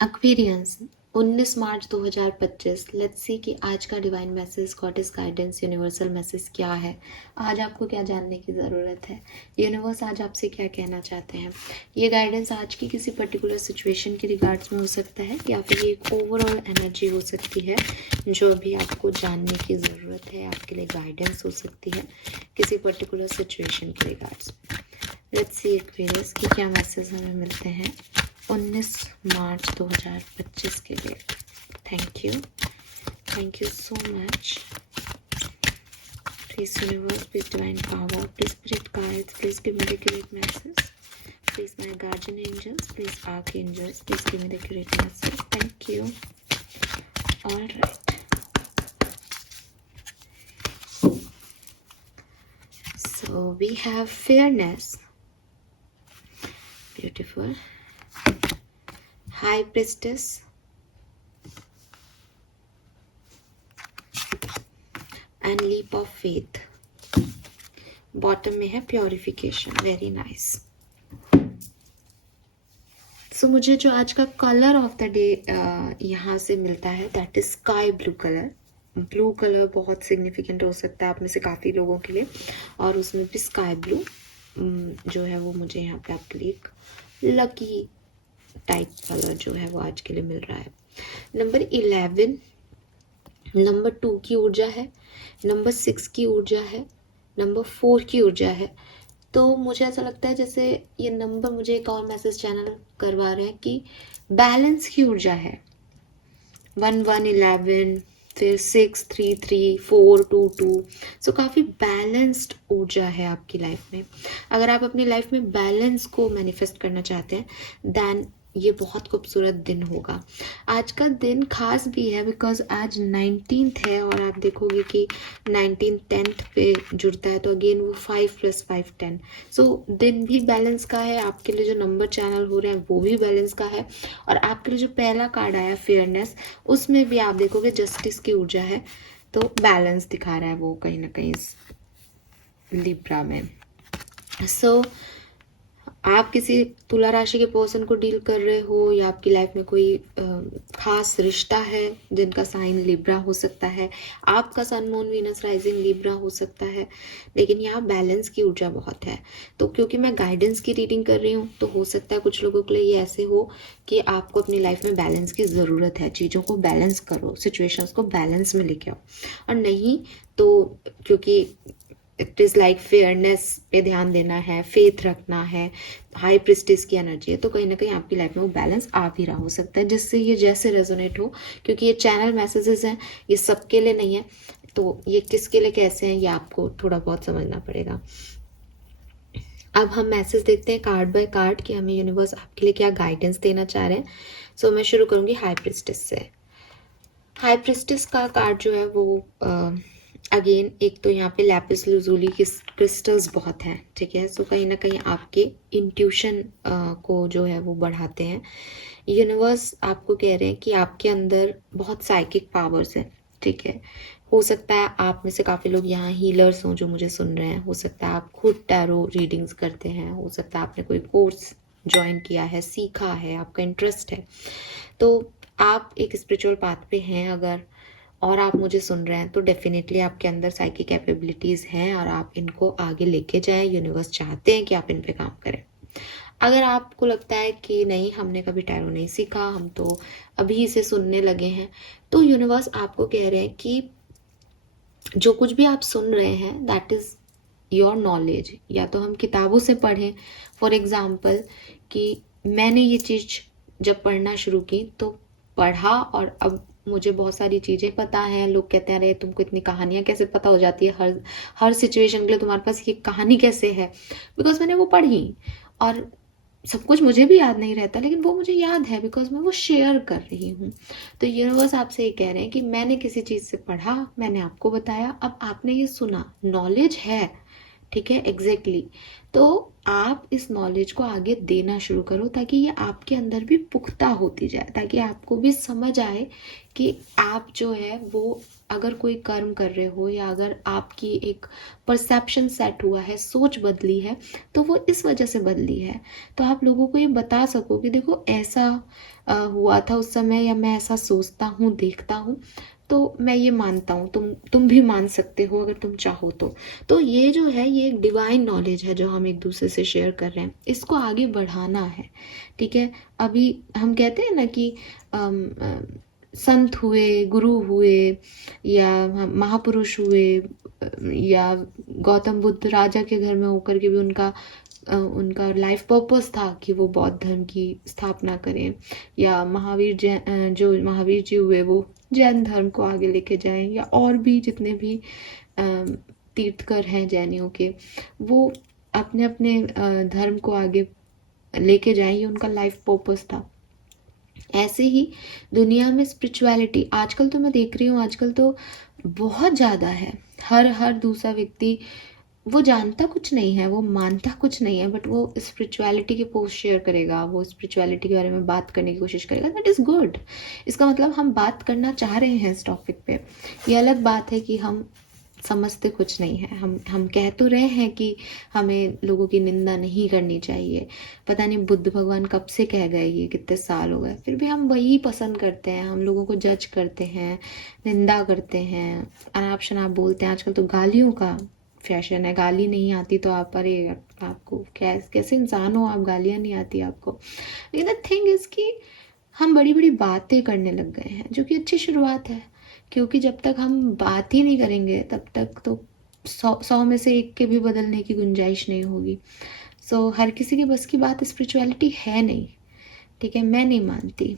Experience 19 March 2025। Let's see कि आज का divine message, goddess guidance, universal message क्या है। आज आपको क्या जानने की ज़रूरत है, यूनिवर्स आज आपसे क्या कहना चाहते हैं। ये गाइडेंस आज की किसी पर्टिकुलर सिचुएशन के रिगार्ड्स में हो सकता है या फिर ये एक ओवरऑल एनर्जी हो सकती है जो अभी आपको जानने की ज़रूरत है, आपके लिए गाइडेंस हो सकती है किसी पर्टिकुलर सिचुएशन के रिगार्ड्स। लेट्स सी एक्वेरियस की क्या मैसेज हमें मिलते हैं 19 मार्च 2025 के लिए। Thank you so much. Please universe, please divine power, please spirit guides, please give me the correct message, please my guardian angels, please archangels, please give me the correct message. Thank you. Alright, so we have fairness, beautiful, high priestess, and leap of faith। Bottom में है purification. Very nice. सो मुझे जो आज का colour of the day यहाँ से मिलता है that is sky blue colour. Blue colour बहुत सिग्निफिकेंट हो सकता है आप में से काफ़ी लोगों के लिए, और उसमें भी स्काई ब्लू जो है वो मुझे यहाँ पे आपके लिए एक लकी टाइप कलर जो है वो आज के लिए मिल रहा है। नंबर 11, नंबर 2 की ऊर्जा है, नंबर 6 की ऊर्जा है, नंबर 4 की ऊर्जा है। तो मुझे ऐसा लगता है जैसे ये नंबर मुझे एक और मैसेज चैनल करवा रहे हैं कि बैलेंस की ऊर्जा है। 1 1 11, फिर 6 3 3 4 2 2। सो काफ़ी बैलेंस्ड ऊर्जा है आपकी लाइफ में। अगर आप अपनी लाइफ में बैलेंस को मैनिफेस्ट करना चाहते हैं देन ये बहुत खूबसूरत दिन होगा। आज का दिन खास भी है बिकॉज आज 19th है और आप देखोगे कि 19 10th पे जुड़ता है तो अगेन वो 5 + 5 10। सो दिन भी बैलेंस का है, आपके लिए जो नंबर चैनल हो रहे हैं वो भी बैलेंस का है, और आपके लिए जो पहला कार्ड आया फेयरनेस उसमें भी आप देखोगे जस्टिस की ऊर्जा है। तो बैलेंस दिखा रहा है वो कहीं ना कहीं लिब्रा में। सो आप किसी तुला राशि के पर्सन को डील कर रहे हो या आपकी लाइफ में कोई खास रिश्ता है जिनका साइन लिब्रा हो सकता है, आपका sun moon Venus rising Libra हो सकता है, लेकिन यहाँ बैलेंस की ऊर्जा बहुत है। तो क्योंकि मैं गाइडेंस की रीडिंग कर रही हूँ तो हो सकता है कुछ लोगों के लिए ये ऐसे हो कि आपको अपनी लाइफ में बैलेंस की ज़रूरत है, चीज़ों को बैलेंस करो, सिचुएशंस को बैलेंस में लेके आओ। और नहीं तो क्योंकि इट इज़ लाइक फेयरनेस पे ध्यान देना है, फेथ रखना है, हाई प्रिस्टिस की एनर्जी है, तो कहीं ना कहीं आपकी लाइफ में वो बैलेंस आ भी रहा हो सकता है जिससे ये जैसे रेजोनेट हो। क्योंकि ये चैनल मैसेजेस हैं, ये सबके लिए नहीं है, तो ये किसके लिए कैसे हैं ये आपको थोड़ा बहुत समझना पड़ेगा। अब हम मैसेज देखते हैं कार्ड बाय कार्ड कि हमें यूनिवर्स आपके लिए क्या गाइडेंस देना चाह रहे हैं। सो मैं शुरू करूँगी हाई प्रिस्टिस से। हाई प्रिस्टिस का कार्ड जो है वो अगेन एक तो यहाँ पे लैपिस लुजुली की क्रिस्टल्स बहुत हैं, ठीक है। सो कहीं ना कहीं आपके इंट्यूशन को जो है वो बढ़ाते हैं। यूनिवर्स आपको कह रहे हैं कि आपके अंदर बहुत साइकिक पावर्स हैं, ठीक है। हो सकता है आप में से काफ़ी लोग यहाँ हीलर्स हों जो मुझे सुन रहे हैं, हो सकता है आप खुद टैरो रीडिंग्स करते हैं, हो सकता है आपने कोई कोर्स ज्वाइन किया है, सीखा है, आपका इंटरेस्ट है, तो आप एक स्पिरिचुअल पाथ पे हैं अगर और आप मुझे सुन रहे हैं तो डेफिनेटली आपके अंदर साइकिक कैपेबिलिटीज़ हैं और आप इनको आगे लेके जाएं। यूनिवर्स चाहते हैं कि आप इन पे काम करें। अगर आपको लगता है कि नहीं हमने कभी टैरो नहीं सीखा, हम तो अभी इसे सुनने लगे हैं, तो यूनिवर्स आपको कह रहे हैं कि जो कुछ भी आप सुन रहे हैं दैट इज़ योर नॉलेज। या तो हम किताबों से पढ़ें, फॉर एग्जाम्पल कि मैंने ये चीज़ जब पढ़ना शुरू की तो पढ़ा और अब मुझे बहुत सारी चीज़ें पता हैं। लोग कहते हैं अरे तुमको इतनी कहानियाँ कैसे पता हो जाती है, हर सिचुएशन के लिए तुम्हारे पास ये कहानी कैसे है। बिकॉज मैंने वो पढ़ी और सब कुछ मुझे भी याद नहीं रहता, लेकिन वो मुझे याद है बिकॉज मैं वो शेयर कर रही हूँ। तो यूनिवर्स आपसे ये कह रहे हैं कि मैंने किसी चीज़ से पढ़ा, मैंने आपको बताया, अब आपने ये सुना, नॉलेज है, ठीक है, एग्जैक्टली तो आप इस नॉलेज को आगे देना शुरू करो ताकि ये आपके अंदर भी पुख्ता होती जाए, ताकि आपको भी समझ आए कि आप जो है वो अगर कोई कर्म कर रहे हो या अगर आपकी एक परसेप्शन सेट हुआ है, सोच बदली है, तो वो इस वजह से बदली है। तो आप लोगों को ये बता सको कि देखो ऐसा हुआ था उस समय, या मैं ऐसा सोचता हूँ, देखता हूँ, तो मैं ये मानता हूँ, तुम भी मान सकते हो अगर तुम चाहो तो ये जो है ये एक डिवाइन नॉलेज है जो हम एक दूसरे से शेयर कर रहे हैं, इसको आगे बढ़ाना है। ठीक है, अभी हम कहते हैं ना कि संत हुए, गुरु हुए, या महापुरुष हुए, या गौतम बुद्ध राजा के घर में होकर के भी उनका लाइफ पर्पस था कि वो बौद्ध धर्म की स्थापना करें, या जो महावीर जी हुए वो जैन धर्म को आगे लेके जाएं, या और भी जितने भी तीर्थकर हैं जैनियों के, वो अपने अपने धर्म को आगे लेके जाएं, ये उनका लाइफ पर्पस था। ऐसे ही दुनिया में स्पिरिचुअलिटी आजकल तो मैं देख रही हूँ, आजकल तो बहुत ज़्यादा है। हर दूसरा व्यक्ति वो जानता कुछ नहीं है, वो मानता कुछ नहीं है, बट वो स्पिरिचुअलिटी के पोस्ट शेयर करेगा, वो स्पिरिचुअलिटी के बारे में बात करने की कोशिश करेगा। That is good. इसका मतलब हम बात करना चाह रहे हैं इस टॉपिक पे। ये अलग बात है कि हम समझते कुछ नहीं है। हम कह तो रहे हैं कि हमें लोगों की निंदा नहीं करनी चाहिए। पता नहीं बुद्ध भगवान कब से कह गए, ये कितने साल हो गए, फिर भी हम वही पसंद करते हैं। हम लोगों को जज करते हैं, निंदा करते हैं, अनाप शनाप बोलते हैं। आजकल तो गालियों का फैशन है। गाली नहीं आती तो आप, अरे आपको कैसे इंसान हो आप, गालियाँ नहीं आती आपको। लेकिन द थिंग इज़ कि हम बड़ी बड़ी बातें करने लग गए हैं, जो कि अच्छी शुरुआत है, क्योंकि जब तक हम बात ही नहीं करेंगे तब तक तो 100 में से एक के भी बदलने की गुंजाइश नहीं होगी। सो हर किसी के बस की बात स्पिरिचुअलिटी है नहीं। ठीक है, मैं नहीं मानती,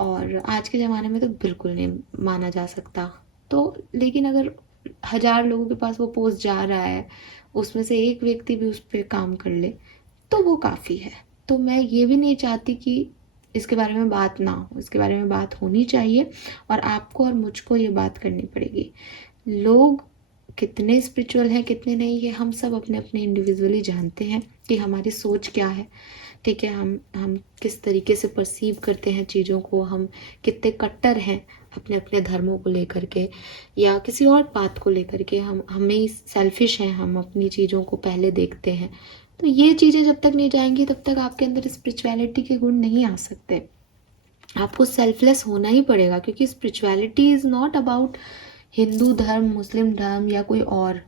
और आज के ज़माने में तो बिल्कुल नहीं माना जा सकता। तो लेकिन अगर 1000 लोगों के पास वो पोस्ट जा रहा है, उसमें से एक व्यक्ति भी उस पर काम कर ले, तो वो काफ़ी है। तो मैं ये भी नहीं चाहती कि इसके बारे में बात ना हो, इसके बारे में बात होनी चाहिए, और आपको और मुझको ये बात करनी पड़ेगी। लोग कितने स्पिरिचुअल हैं, कितने नहीं, ये हम सब अपने अपने इंडिविजुअली जानते हैं कि हमारी सोच क्या है। ठीक है, हम किस तरीके से परसीव करते हैं चीज़ों को, हम कितने कट्टर हैं अपने अपने धर्मों को लेकर के, या किसी और बात को लेकर के। हमें ही सेल्फिश हैं, हम अपनी चीज़ों को पहले देखते हैं। तो ये चीज़ें जब तक नहीं जाएंगी तब तक आपके अंदर स्पिरिचुअलिटी के गुण नहीं आ सकते। आपको सेल्फलेस होना ही पड़ेगा, क्योंकि spirituality is not about Hindu धर्म, मुस्लिम धर्म या कोई और।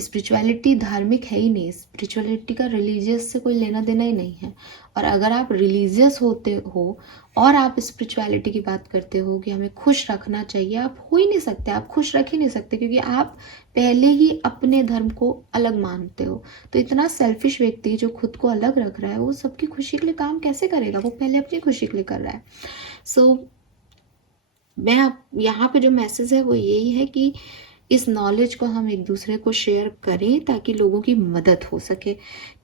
स्पिरिचुअलिटी धार्मिक है ही नहीं। स्पिरिचुअलिटी का रिलीजियस से कोई लेना देना ही नहीं है। और अगर आप रिलीजियस होते हो और आप स्पिरिचुअलिटी की बात करते हो कि हमें खुश रखना चाहिए, आप हो ही नहीं सकते, आप खुश रख ही नहीं सकते, क्योंकि आप पहले ही अपने धर्म को अलग मानते हो। तो इतना सेल्फिश व्यक्ति जो खुद को अलग रख रहा है, वो सबकी खुशी के लिए काम कैसे करेगा? वो पहले अपनी खुशी के लिए कर रहा है। सो मैं यहाँ पे जो मैसेज है वो यही है कि इस नॉलेज को हम एक दूसरे को शेयर करें ताकि लोगों की मदद हो सके।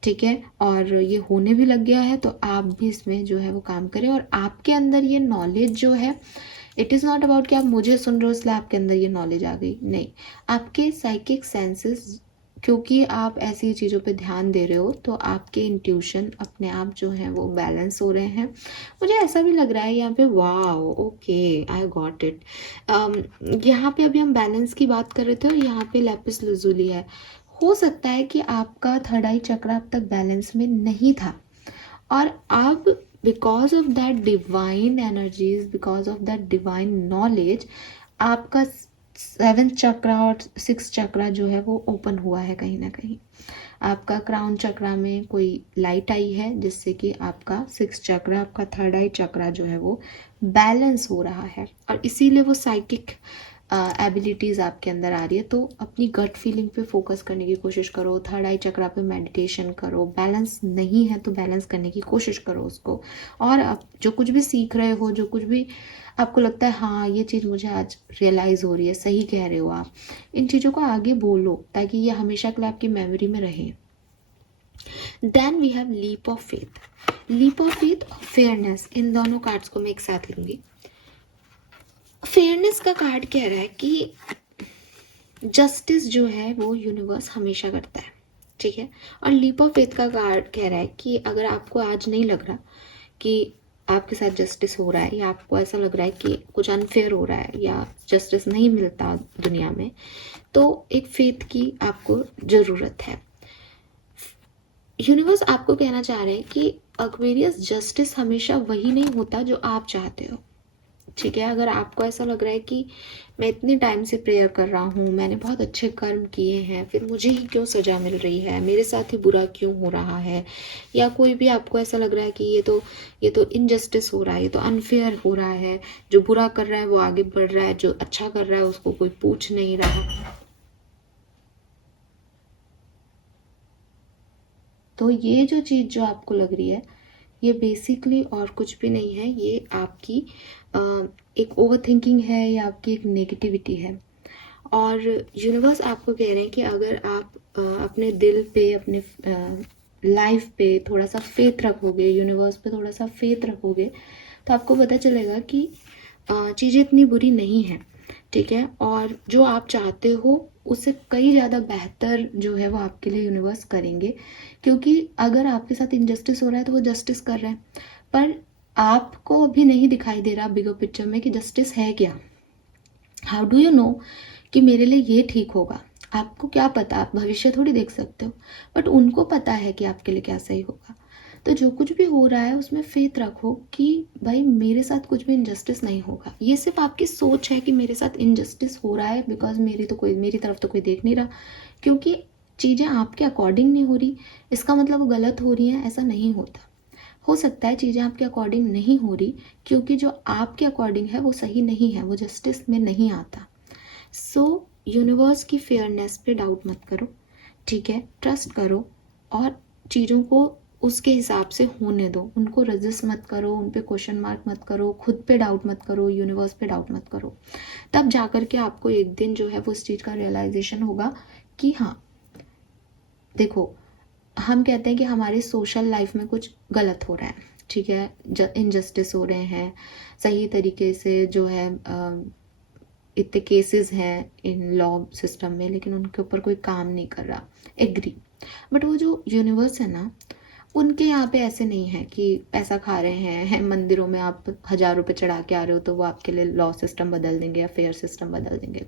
ठीक है, और ये होने भी लग गया है, तो आप भी इसमें जो है वो काम करें। और आपके अंदर ये नॉलेज जो है, इट इज़ नॉट अबाउट कि आप मुझे सुन रहे हो इसलिए आपके अंदर ये नॉलेज आ गई, नहीं। आपके साइकिक सेंसेस, क्योंकि आप ऐसी चीज़ों पे ध्यान दे रहे हो, तो आपके इंट्यूशन अपने आप जो है वो बैलेंस हो रहे हैं। मुझे ऐसा भी लग रहा है यहाँ पे, wow, okay, I got it. यहाँ पे अभी हम बैलेंस की बात कर रहे थे, और यहाँ पे लैपिस लजुली है। हो सकता है कि आपका थर्ड आई चक्र अब तक बैलेंस में नहीं था, और अब because of that divine energies, because of that divine knowledge, आपका 7th चक्रा और 6th चक्रा जो है वो ओपन हुआ है कहीं ना कहीं। आपका क्राउन चक्रा में कोई लाइट आई है, जिससे कि आपका 6th चक्रा, आपका थर्ड आई चक्रा जो है वो बैलेंस हो रहा है, और इसीलिए वो साइकिक एबिलिटीज़ आपके अंदर आ रही है। तो अपनी गट फीलिंग पे फोकस करने की कोशिश करो, थर्ड आई चक्रा पे मेडिटेशन करो। बैलेंस नहीं है तो बैलेंस करने की कोशिश करो उसको। और आप जो कुछ भी सीख रहे हो, जो कुछ भी आपको लगता है हाँ ये चीज़ मुझे आज रियलाइज़ हो रही है, सही कह रहे हो आप, इन चीज़ों को आगे बोलो ताकि ये हमेशा के लिए आपकी मेमोरी में रहे। Then we have leap of faith. Leap of faith और फेयरनेस, इन दोनों कार्ड्स को मैं एक साथ लूँगी। फेयरनेस का कार्ड कह रहा है कि जस्टिस जो है वो यूनिवर्स हमेशा करता है। ठीक है। और लीप ऑफ फेथ का कार्ड कह रहा है कि अगर आपको आज नहीं लग रहा कि आपके साथ जस्टिस हो रहा है, या आपको ऐसा लग रहा है कि कुछ अनफेयर हो रहा है या जस्टिस नहीं मिलता दुनिया में, तो एक फेथ की आपको ज़रूरत है। यूनिवर्स आपको कहना चाह रहे हैं कि एक्वेरियस, जस्टिस हमेशा वही नहीं होता जो आप चाहते हो, ठीक है। अगर आपको ऐसा लग रहा है कि मैं इतने टाइम से प्रेयर कर रहा हूँ, मैंने बहुत अच्छे कर्म किए हैं, फिर मुझे ही क्यों सज़ा मिल रही है, मेरे साथ ही बुरा क्यों हो रहा है, या कोई भी आपको ऐसा लग रहा है कि ये तो इनजस्टिस हो रहा है, ये तो अनफेयर हो रहा है, जो बुरा कर रहा है वो आगे बढ़ रहा है, जो अच्छा कर रहा है उसको कोई पूछ नहीं रहा, तो ये जो चीज़ जो आपको लग रही है, ये बेसिकली और कुछ भी नहीं है, ये आपकी एक ओवर थिंकिंग है, या आपकी एक नेगेटिविटी है। और यूनिवर्स आपको कह रहे हैं कि अगर आप अपने दिल पे, अपने लाइफ पे थोड़ा सा फेथ रखोगे, यूनिवर्स पे थोड़ा सा फेथ रखोगे, तो आपको पता चलेगा कि चीज़ें इतनी बुरी नहीं हैं, ठीक है। और जो आप चाहते हो उससे कई ज़्यादा बेहतर जो है वो आपके लिए यूनिवर्स करेंगे, क्योंकि अगर आपके साथ इनजस्टिस हो रहा है तो वो जस्टिस कर रहे हैं, पर आपको अभी नहीं दिखाई दे रहा बिगर पिक्चर में कि जस्टिस है क्या। हाउ डू यू नो कि मेरे लिए ये ठीक होगा? आपको क्या पता, आप भविष्य थोड़ी देख सकते हो, बट उनको पता है कि आपके लिए क्या सही होगा। तो जो कुछ भी हो रहा है उसमें फेथ रखो कि भाई मेरे साथ कुछ भी इनजस्टिस नहीं होगा। ये सिर्फ आपकी सोच है कि मेरे साथ इनजस्टिस हो रहा है बिकॉज मेरी तरफ तो कोई देख नहीं रहा, क्योंकि चीज़ें आपके अकॉर्डिंग नहीं हो रही इसका मतलब वो गलत हो रही हैं, ऐसा नहीं होता। हो सकता है चीज़ें आपके अकॉर्डिंग नहीं हो रही क्योंकि जो आपके अकॉर्डिंग है वो सही नहीं है, वो जस्टिस में नहीं आता। सो यूनिवर्स की फेयरनेस पे डाउट मत करो, ठीक है, ट्रस्ट करो और चीज़ों को उसके हिसाब से होने दो, उनको रजिस्ट मत करो, उन पे क्वेश्चन मार्क मत करो, खुद पे डाउट मत करो, यूनिवर्स पे डाउट मत करो। तब जा कर के आपको एक दिन जो है वो उस चीज़ का रियलाइजेशन होगा कि हाँ, देखो, हम कहते हैं कि हमारी सोशल लाइफ में कुछ गलत हो रहा है, ठीक है, इनजस्टिस हो रहे हैं, सही तरीके से जो है इतने केसेस हैं इन लॉ सिस्टम में, लेकिन उनके ऊपर कोई काम नहीं कर रहा, एग्री। बट वो जो यूनिवर्स है ना, उनके यहाँ पे ऐसे नहीं है कि पैसा खा रहे हैं मंदिरों में आप 1000 रुपये चढ़ा के आ रहे हो तो वो आपके लिए लॉ सिस्टम बदल देंगे या फेयर सिस्टम बदल देंगे।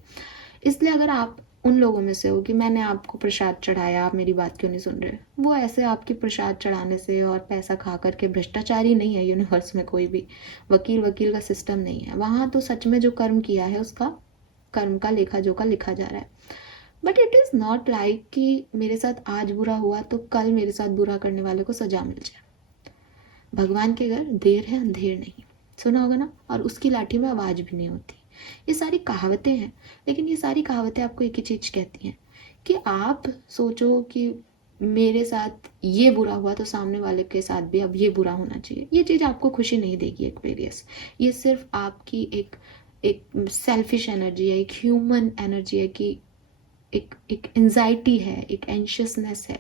इसलिए अगर आप उन लोगों में से हो कि मैंने आपको प्रसाद चढ़ाया, आप मेरी बात क्यों नहीं सुन रहे, वो ऐसे आपकी प्रसाद चढ़ाने से और पैसा खा करके भ्रष्टाचारी नहीं है यूनिवर्स में, कोई भी वकील का सिस्टम नहीं है वहाँ। तो सच में जो कर्म किया है उसका कर्म का लेखा जोखा लिखा जा रहा है। But it is not like कि मेरे साथ आज बुरा हुआ तो कल मेरे साथ बुरा करने वाले को सजा मिल जाए। भगवान के घर देर है अंधेर नहीं, सुना होगा ना, और उसकी लाठी में आवाज़ भी नहीं होती। ये सारी कहावतें हैं, लेकिन ये सारी कहावतें आपको एक ही चीज़ कहती हैं कि आप सोचो कि मेरे साथ ये बुरा हुआ तो सामने वाले के साथ भी अब ये बुरा होना चाहिए। ये चीज़ आपको खुशी नहीं देगी एक्वेरियस। ये सिर्फ आपकी एक सेल्फिश एनर्जी है, एक ह्यूमन एनर्जी है कि एक एंजाइटी है, एक एंशियसनेस है।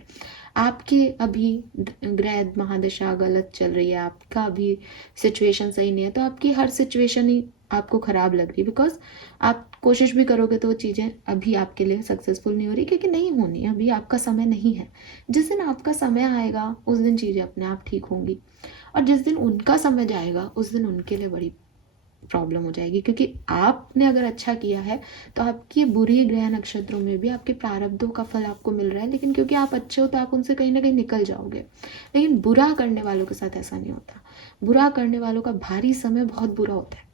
आपके अभी ग्रह महादशा गलत चल रही है, आपका अभी सिचुएशन सही नहीं है, तो आपकी हर सिचुएशन ही आपको ख़राब लग रही है बिकॉज आप कोशिश भी करोगे तो वो चीज़ें अभी आपके लिए सक्सेसफुल नहीं हो रही, क्योंकि नहीं होनी, अभी आपका समय नहीं है। जिस दिन आपका समय आएगा उस दिन चीज़ें अपने आप ठीक होंगी, और जिस दिन उनका समय जाएगा उस दिन उनके लिए बड़ी प्रॉब्लम हो जाएगी, क्योंकि आपने अगर अच्छा किया है तो आपकी बुरी ग्रह नक्षत्रों में भी आपके प्रारब्धों का फल आपको मिल रहा है, लेकिन क्योंकि आप अच्छे हो तो आप उनसे कहीं ना कहीं निकल जाओगे। लेकिन बुरा करने वालों के साथ ऐसा नहीं होता, बुरा करने वालों का भारी समय बहुत बुरा होता है।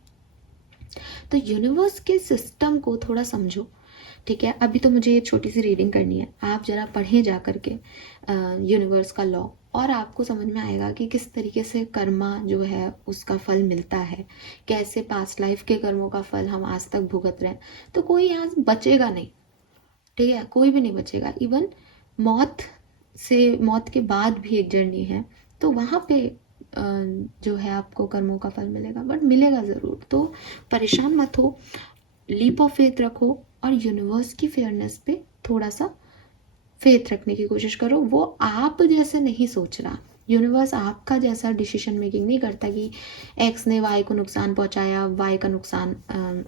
तो यूनिवर्स के सिस्टम को थोड़ा समझो, ठीक है। अभी तो मुझे ये छोटी सी रीडिंग करनी है, आप जरा पढ़ें जा करके यूनिवर्स का लॉ, और आपको समझ में आएगा कि किस तरीके से कर्मा जो है उसका फल मिलता है, कैसे पास्ट लाइफ के कर्मों का फल हम आज तक भुगत रहे हैं। तो कोई यहाँ से बचेगा नहीं, ठीक है, कोई भी नहीं बचेगा। इवन मौत के बाद भी एक जर्नी है, तो वहाँ पे जो है आपको कर्मों का फल मिलेगा, बट मिलेगा ज़रूर। तो परेशान मत हो, लीप ऑफ फेथ रखो और यूनिवर्स की फेयरनेस पे थोड़ा सा फेथ रखने की कोशिश करो। वो आप जैसे नहीं सोच रहा, यूनिवर्स आपका जैसा डिसीजन मेकिंग नहीं करता कि एक्स ने वाई को नुकसान पहुंचाया, वाई का नुकसान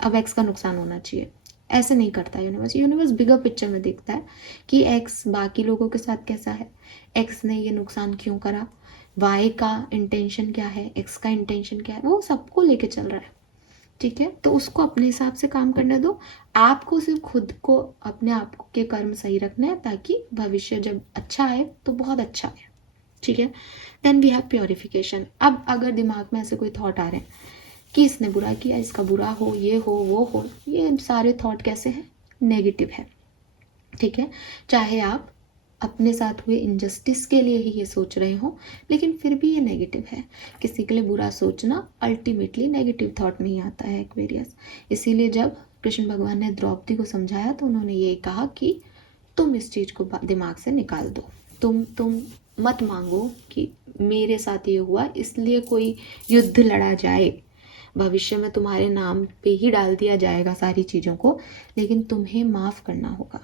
अब एक्स का नुकसान होना चाहिए। ऐसे नहीं करता यूनिवर्स। यूनिवर्स बिगर पिक्चर में देखता है कि एक्स बाकी लोगों के साथ कैसा है, एक्स ने ये नुकसान क्यों करा, वाई का इंटेंशन क्या है, एक्स का इंटेंशन क्या है, वो सबको लेके चल रहा है। ठीक है, तो उसको अपने हिसाब से काम करने दो। आपको सिर्फ खुद को, अपने आप के कर्म सही रखना है ताकि भविष्य जब अच्छा आए तो बहुत अच्छा आए। ठीक है, देन वी हैव प्योरिफिकेशन। अब अगर दिमाग में ऐसे कोई थॉट आ रहे हैं कि इसने बुरा किया, इसका बुरा हो, ये हो वो हो, ये सारे थॉट कैसे हैं, नेगेटिव है। ठीक है, चाहे आप अपने साथ हुए इनजस्टिस के लिए ही ये सोच रहे हो, लेकिन फिर भी ये नेगेटिव है। किसी के लिए बुरा सोचना अल्टीमेटली नेगेटिव थॉट में ही आता है एक्वेरियस। इसीलिए जब कृष्ण भगवान ने द्रौपदी को समझाया तो उन्होंने ये कहा कि तुम इस चीज़ को दिमाग से निकाल दो। तुम मत मांगो कि मेरे साथ ये हुआ इसलिए कोई युद्ध लड़ा जाए, भविष्य में तुम्हारे नाम पे ही डाल दिया जाएगा सारी चीज़ों को, लेकिन तुम्हें माफ़ करना होगा,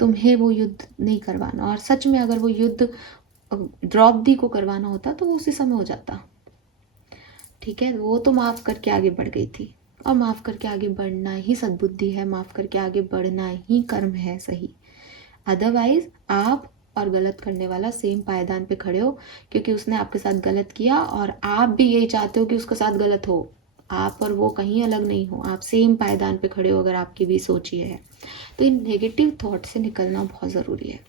तुम्हें वो युद्ध नहीं करवाना। और सच में अगर वो युद्ध द्रौपदी को करवाना होता तो वो उसी समय हो जाता। ठीक है, वो तो माफ़ करके आगे बढ़ गई थी, और माफ़ करके आगे बढ़ना ही सद्बुद्धि है, माफ़ करके आगे बढ़ना ही कर्म है सही। अदरवाइज आप और गलत करने वाला सेम पायदान पे खड़े हो, क्योंकि उसने आपके साथ गलत किया और आप भी यही चाहते हो कि उसके साथ गलत हो। आप और वो कहीं अलग नहीं हो, आप सेम पायदान पे खड़े हो अगर आपकी भी सोच ये है। तो इन नेगेटिव थॉट से निकलना बहुत ज़रूरी है।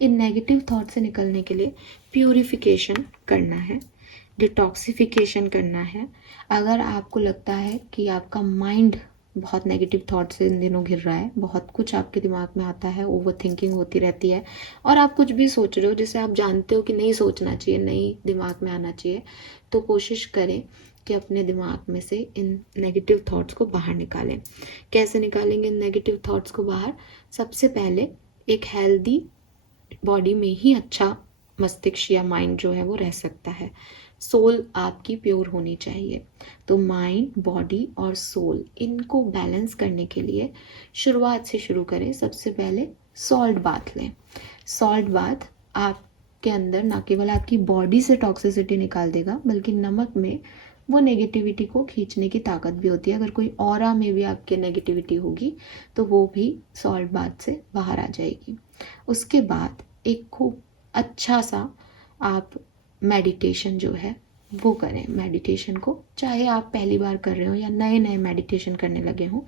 इन नेगेटिव थॉट से निकलने के लिए प्यूरिफिकेशन करना है, डिटॉक्सिफिकेशन करना है। अगर आपको लगता है कि आपका माइंड बहुत नेगेटिव थॉट से इन दिनों घिर रहा है, बहुत कुछ आपके दिमाग में आता है, ओवर थिंकिंग होती रहती है, और आप कुछ भी सोच रहे हो जिसे आप जानते हो कि नहीं सोचना चाहिए, नहीं दिमाग में आना चाहिए, तो कोशिश करें कि अपने दिमाग में से इन नेगेटिव थॉट्स को बाहर निकालें। कैसे निकालेंगे इन नेगेटिव थॉट्स को बाहर? सबसे पहले एक हेल्दी बॉडी में ही अच्छा मस्तिष्क या माइंड जो है वो रह सकता है। सोल आपकी प्योर होनी चाहिए। तो माइंड, बॉडी और सोल, इनको बैलेंस करने के लिए शुरुआत से शुरू करें। सबसे पहले सॉल्ट बाथ लें। सॉल्ट बाथ आपके अंदर ना केवल आपकी बॉडी से टॉक्सिसिटी निकाल देगा, बल्कि नमक में वो नेगेटिविटी को खींचने की ताकत भी होती है। अगर कोई ऑरा में भी आपके नेगेटिविटी होगी तो वो भी सॉल्ट बाथ से बाहर आ जाएगी। उसके बाद एक खूब अच्छा सा आप मेडिटेशन जो है वो करें। मेडिटेशन को चाहे आप पहली बार कर रहे हो या नए नए मेडिटेशन करने लगे हो,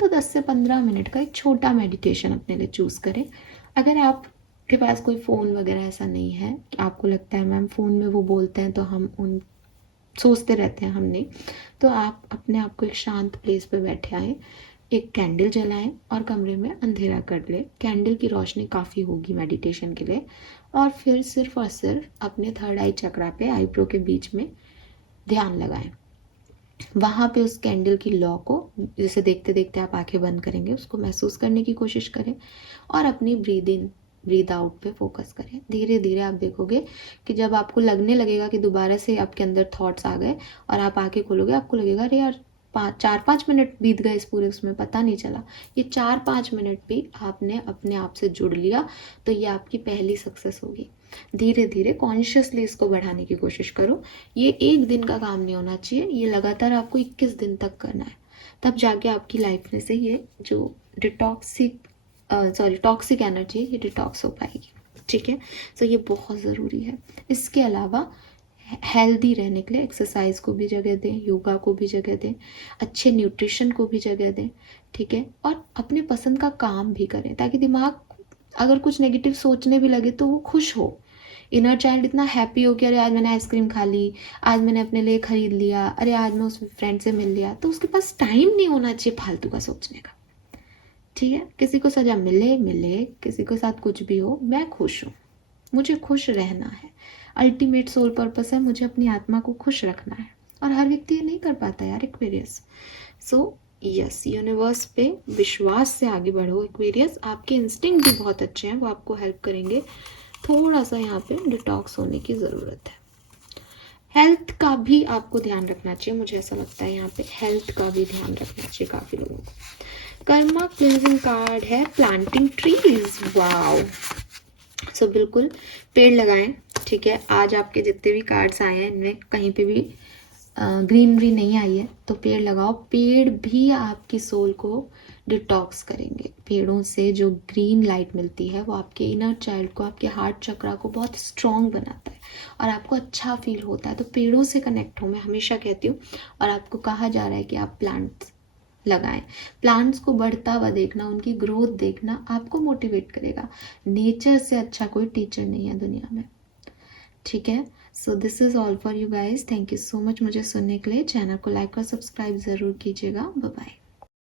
तो 10 से 15 मिनट का एक छोटा मेडिटेशन अपने लिए चूज़ करें। अगर आपके पास कोई फ़ोन वगैरह ऐसा नहीं है, आपको लगता है मैम फ़ोन में वो बोलते हैं तो हम उन सोचते रहते हैं, हम नहीं, तो आप अपने आप को एक शांत प्लेस पे बैठे आए, एक कैंडल जलाएं और कमरे में अंधेरा कर ले। कैंडल की रोशनी काफ़ी होगी मेडिटेशन के लिए। और फिर सिर्फ और सिर्फ अपने थर्ड आई चक्रा पे, आईब्रो के बीच में ध्यान लगाएं। वहाँ पे उस कैंडल की लौ को, जैसे देखते देखते आप आंखें बंद करेंगे, उसको महसूस करने की कोशिश करें और अपनी ब्रीद इन ब्रीद आउट पे फोकस करें। धीरे धीरे आप देखोगे कि जब आपको लगने लगेगा कि दोबारा से आपके अंदर थॉट्स आ गए और आप आंखें खोलोगे, आपको लगेगा अरे यार 4-5 मिनट बीत गए इस पूरे उसमें, पता नहीं चला। ये 4-5 मिनट भी आपने अपने आप से जुड़ लिया, तो ये आपकी पहली सक्सेस होगी। धीरे धीरे कॉन्शियसली इसको बढ़ाने की कोशिश करो। ये एक दिन का काम नहीं होना चाहिए, ये लगातार आपको 21 दिन तक करना है। तब जाके आपकी लाइफ में से ये जो टॉक्सिक एनर्जी, ये डिटॉक्स हो पाएगी। ठीक है, तो ये बहुत ज़रूरी है। इसके अलावा हेल्दी रहने के लिए एक्सरसाइज को भी जगह दें, योगा को भी जगह दें, अच्छे न्यूट्रिशन को भी जगह दें। ठीक है, और अपने पसंद का काम भी करें ताकि दिमाग अगर कुछ नेगेटिव सोचने भी लगे तो वो खुश हो। इनर चाइल्ड इतना हैप्पी हो कि अरे आज मैंने आइसक्रीम खा ली, आज मैंने अपने लिए खरीद लिया, अरे आज मैं उस फ्रेंड से मिल लिया, तो उसके पास टाइम नहीं होना चाहिए फालतू का सोचने का। ठीक है, किसी को सजा मिले मिले, किसी के साथ कुछ भी हो, मैं खुश हूँ, मुझे खुश रहना है। अल्टीमेट सोल पर्पस है, मुझे अपनी आत्मा को खुश रखना है, और हर व्यक्ति ये नहीं कर पाता यार एक्वेरियस। सो यस, यूनिवर्स पे विश्वास से आगे बढ़ो एक्वेरियस। आपके इंस्टिंक्ट भी बहुत अच्छे हैं, वो आपको हेल्प करेंगे। थोड़ा सा यहाँ पे डिटॉक्स होने की ज़रूरत है। हेल्थ का भी आपको ध्यान रखना चाहिए, मुझे ऐसा लगता है यहाँ पे हेल्थ का भी ध्यान रखना चाहिए काफ़ी लोगों को। कर्मा क्लेंजिंग कार्ड है प्लांटिंग ट्रीज। वाओ, सो बिल्कुल पेड़ लगाएं। ठीक है, आज आपके जितने भी कार्ड्स आए हैं इनमें कहीं पे भी ग्रीनरी नहीं आई है तो पेड़ लगाओ। पेड़ भी आपकी सोल को डिटॉक्स करेंगे। पेड़ों से जो ग्रीन लाइट मिलती है वो आपके इनर चाइल्ड को, आपके हार्ट चक्रा को बहुत स्ट्रॉन्ग बनाता है और आपको अच्छा फील होता है। तो पेड़ों से कनेक्ट हो, मैं हमेशा कहती हूँ। और आपको कहा जा रहा है कि आप प्लांट्स लगाएं। प्लांट्स को बढ़ता हुआ देखना, उनकी ग्रोथ देखना आपको मोटिवेट करेगा। नेचर से अच्छा कोई टीचर नहीं है दुनिया में, ठीक है। So this is all for you guys. Thank you so much मुझे सुनने के लिए। चैनल को लाइक और सब्सक्राइब ज़रूर कीजिएगा। Bye bye.